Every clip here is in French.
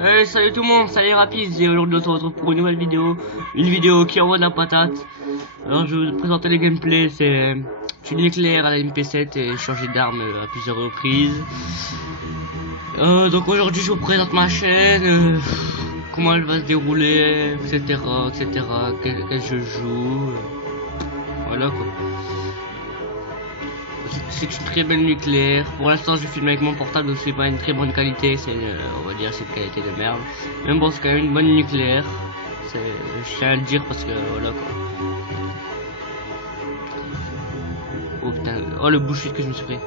Hey, salut tout le monde, salut Rapide, et aujourd'hui on se retrouve pour une nouvelle vidéo, une vidéo qui envoie de la patate. Alors je vais vous présenter les gameplays, c'est une éclair à la MP7 et changer d'arme à plusieurs reprises. Donc aujourd'hui je vous présente ma chaîne, comment elle va se dérouler, etc, etc, quel jeu je joue, voilà quoi. C'est une très belle nucléaire. Pour l'instant, je filme avec mon portable, donc c'est pas une très bonne qualité. C'est, on va dire, c'est une qualité de merde. Mais bon, c'est quand même une bonne nucléaire. Je tiens à le dire parce que voilà quoi. Oh putain, oh le bullshit que je me suis pris.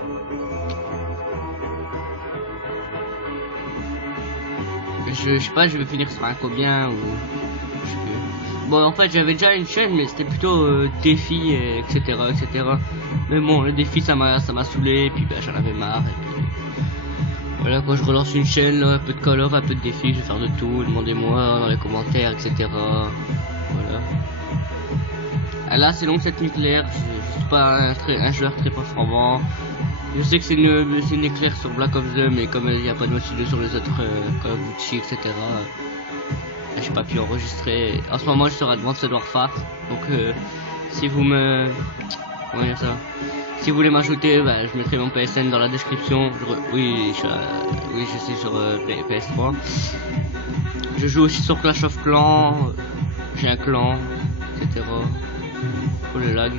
Je sais pas, je vais finir sur un combien ou je sais plus. Bon, en fait, j'avais déjà une chaîne, mais c'était plutôt défi, etc., etc. Mais bon, le défi, ça m'a saoulé, et puis bah, j'en avais marre. Et puis voilà, quand je relance une chaîne, là, un peu de Call of, un peu de défi, je vais faire de tout. Demandez-moi dans les commentaires, etc. Voilà. Ah, là, c'est long cette nucléaire. Je suis pas un joueur très performant. Je sais que c'est une éclair sur Black Ops 2, mais comme il n'y a pas de mode studio sur les autres Call of Duty, etc. J'ai pas pu enregistrer. En ce moment, je suis sur Advanced Warfare. Donc, si vous me... Comment dire ça? Si vous voulez m'ajouter, bah, je mettrai mon PSN dans la description. Oui, je suis sur PS3. Je joue aussi sur Clash of Clans. J'ai un clan, etc. Pour le lag.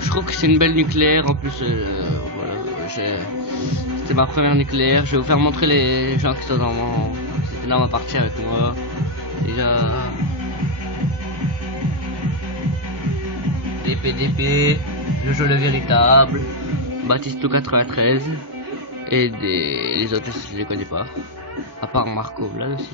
Je trouve que c'est une belle nucléaire. En plus, voilà, c'était ma première nucléaire. Je vais vous faire montrer les gens qui sont dans ma partie avec moi. Déjà. DP, le jeu le véritable, Baptisto 93 et les autres je les connais pas, à part Marco là aussi.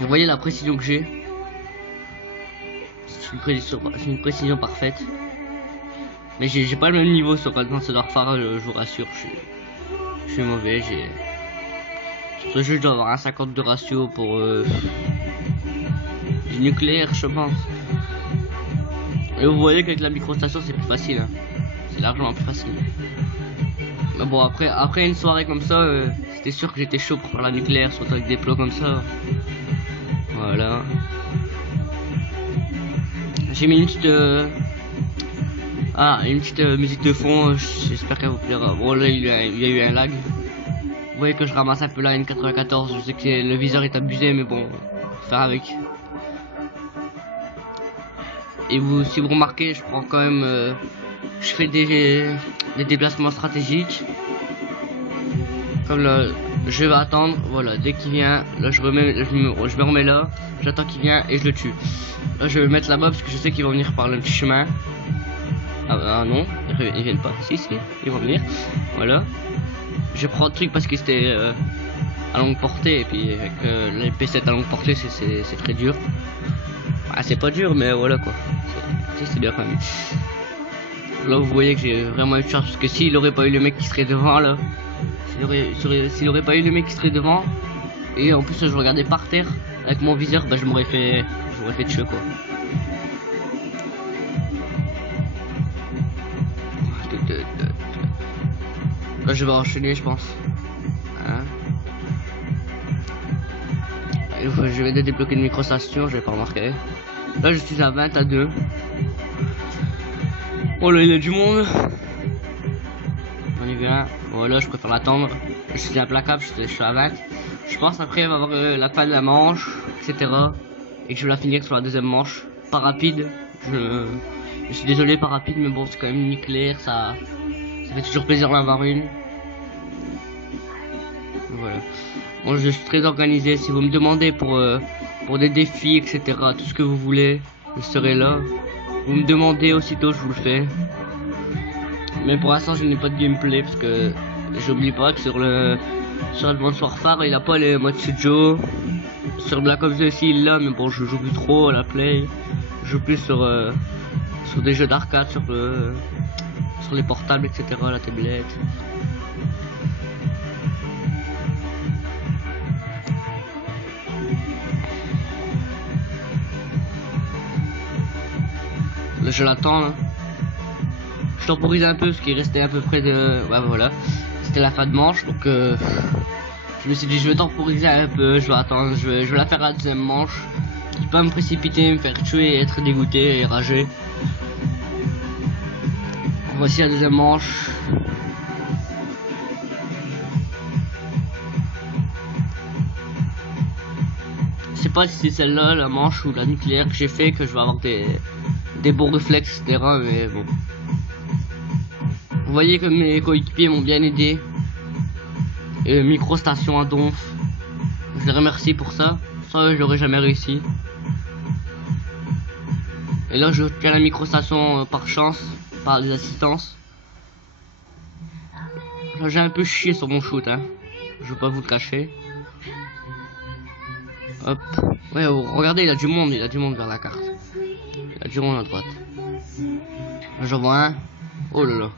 Vous voyez la précision que j'ai, c'est une précision parfaite. Mais j'ai pas le même niveau sur Advanced Warfare, je vous rassure, je suis mauvais, sur ce jeu je dois avoir un 52 ratio pour du nucléaire je pense. Et vous voyez qu'avec la microstation c'est plus facile, hein. C'est largement plus facile. Mais bon après une soirée comme ça, c'était sûr que j'étais chaud pour faire la nucléaire, surtout avec des plots comme ça. Voilà. J'ai mis une petite musique de fond, j'espère qu'elle vous plaira. Bon là il y a eu un lag. Vous voyez que je ramasse un peu la N94, je sais que le viseur est abusé, mais bon, faut faire avec. Et si vous remarquez, je prends quand même, je fais des déplacements stratégiques. Comme là, je vais attendre, voilà, dès qu'il vient, là je me remets là, j'attends qu'il vient et je le tue. Là je vais me mettre là-bas parce que je sais qu'ils vont venir par le petit chemin. Ah non, ils viennent pas, si, ils vont venir, voilà. Je prends le truc parce que c'était à longue portée, et puis avec les P7 à longue portée c'est très dur. Ah, c'est pas dur, mais voilà quoi, c'est bien quand même. Là vous voyez que j'ai vraiment eu de chance, parce que s'il aurait pas eu le mec qui serait devant là, s'il aurait pas eu le mec qui serait devant, et en plus je regardais par terre avec mon viseur, bah je m'aurais fait tuer quoi. Là je vais enchaîner je pense, hein. Je vais débloquer une microstation, je vais pas remarquer. Là je suis à 20 à 2. Oh là il y a du monde. On y vient. Voilà, je préfère l'attendre. Je suis implacable, je suis à 20. Je pense après il va y avoir la fin de la manche, etc. Et que je vais la finir sur la deuxième manche. Pas rapide. Je suis désolé pas rapide, mais bon c'est quand même nucléaire, ça fait toujours plaisir d'en avoir une. Voilà. Bon, je suis très organisé. Si vous me demandez pour des défis, etc., tout ce que vous voulez, je serai là. Vous me demandez aussitôt, je vous le fais. Mais pour l'instant, je n'ai pas de gameplay parce que j'oublie pas que sur Advanced Warfare, il a pas les modes studio. Sur Black Ops 2 aussi, il l'a, mais bon, je joue plus trop à la play. Je joue plus sur des jeux d'arcade, sur les portables, etc., la tablette. Là, je l'attends là. je temporise un peu parce qu'il restait à peu près de... Ouais, voilà. C'était la fin de manche, donc je me suis dit je vais temporiser un peu, je vais attendre, je vais la faire à la deuxième manche. Je vais pas me précipiter, me faire tuer, être dégoûté et rager. Voici la deuxième manche. Je sais pas si c'est celle-là, la manche ou la nucléaire que j'ai fait, que je vais avoir des bons réflexes, etc. Mais bon. Vous voyez que mes coéquipiers m'ont bien aidé. Microstation à Donf. Je les remercie pour ça. Ça, je l'aurais jamais réussi. Et là, je tiens la microstation par chance, par des assistances. Là, j'ai un peu chié sur mon shoot, hein. Je vais pas vous le cacher. Hop. Ouais, regardez, il y a du monde vers la carte. Il y a du monde à droite. Là, j'en vois un. Oh là là.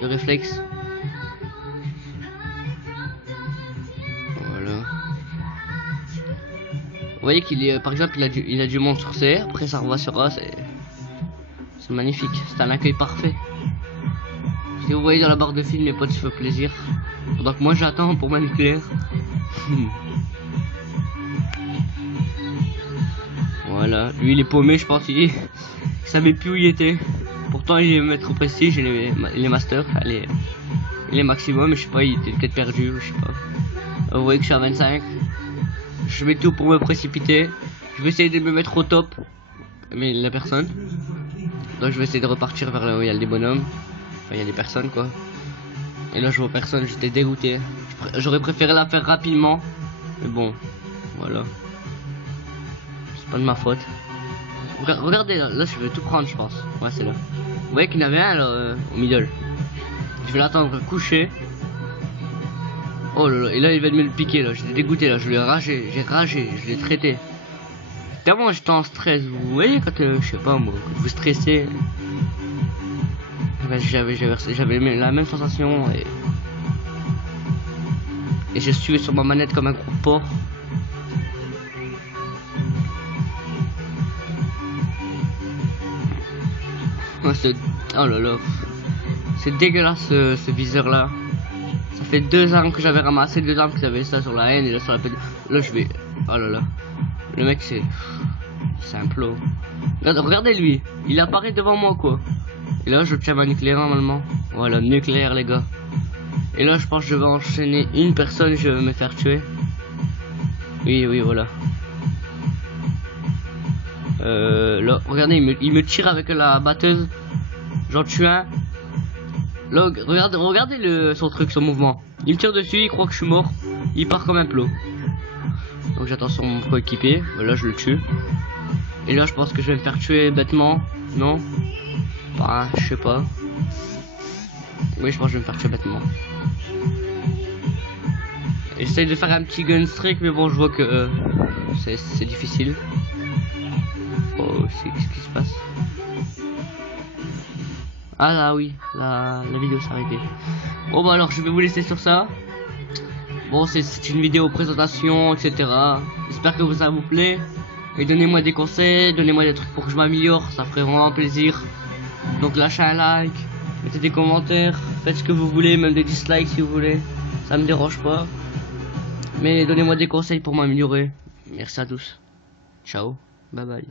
Le réflexe. Voilà. Vous voyez qu'il est, par exemple, il a du monde sur C, après ça revoit sur A, c'est magnifique, c'est un accueil parfait. Si vous voyez dans la barre de film, mes potes se font plaisir. Donc moi j'attends pour ma nucléaire. Voilà, lui il est paumé, je pense, il savait plus où il était. Pourtant il est maître prestige, il est master, il est maximum, je sais pas, il était peut-être perdu, je sais pas. Vous voyez que je suis à 25. Je vais tout pour me précipiter. Je vais essayer de me mettre au top. Mais il n'y a personne. Donc je vais essayer de repartir vers là où il y a des bonhommes. Enfin, il y a des personnes quoi. Et là je vois personne, j'étais dégoûté. J'aurais préféré la faire rapidement. Mais bon, voilà. C'est pas de ma faute. Regardez là, je vais tout prendre je pense. Ouais c'est là. Vous voyez qu'il y en avait un là au middle. Je vais l'attendre coucher. Oh là là, et là il va me le piquer là, j'étais dégoûté là, je l'ai ragé, je l'ai traité. Tellement j'étais en stress, vous voyez quand je sais pas moi, quand vous stressez. J'avais la même sensation et je suivais sur ma manette comme un gros porc. Oh là là, c'est dégueulasse ce viseur là. Ça fait 2 armes que j'avais ramassé, 2 armes que j'avais ça sur la haine et là sur la peine. Là je vais. Oh là là. Le mec c'est un plot. Regardez lui, il apparaît devant moi quoi. Et là je tiens ma nucléaire normalement. Voilà, nucléaire les gars. Et là je pense que je vais enchaîner une personne, je vais me faire tuer. Oui voilà. Là, regardez, il me tire avec la batteuse. J'en tue un. Là, regardez son truc, son mouvement. Il me tire dessus, il croit que je suis mort. Il part comme un plot. Donc j'attends son coéquipier. Voilà, je le tue. Et là, je pense que je vais me faire tuer bêtement. Non? Bah, je sais pas. Oui, je pense que je vais me faire tuer bêtement. J'essaye de faire un petit gun streak, mais bon, je vois que c'est difficile. Oh, qu'est-ce qui se passe? Ah là oui, la vidéo s'est arrêtée. Bon bah alors je vais vous laisser sur ça. Bon c'est une vidéo présentation etc. J'espère que ça vous plaît. Et donnez-moi des conseils, donnez-moi des trucs pour que je m'améliore, ça ferait vraiment plaisir. Donc lâchez un like, mettez des commentaires, faites ce que vous voulez, même des dislikes si vous voulez. Ça me dérange pas. Mais donnez-moi des conseils pour m'améliorer. Merci à tous. Ciao, bye bye.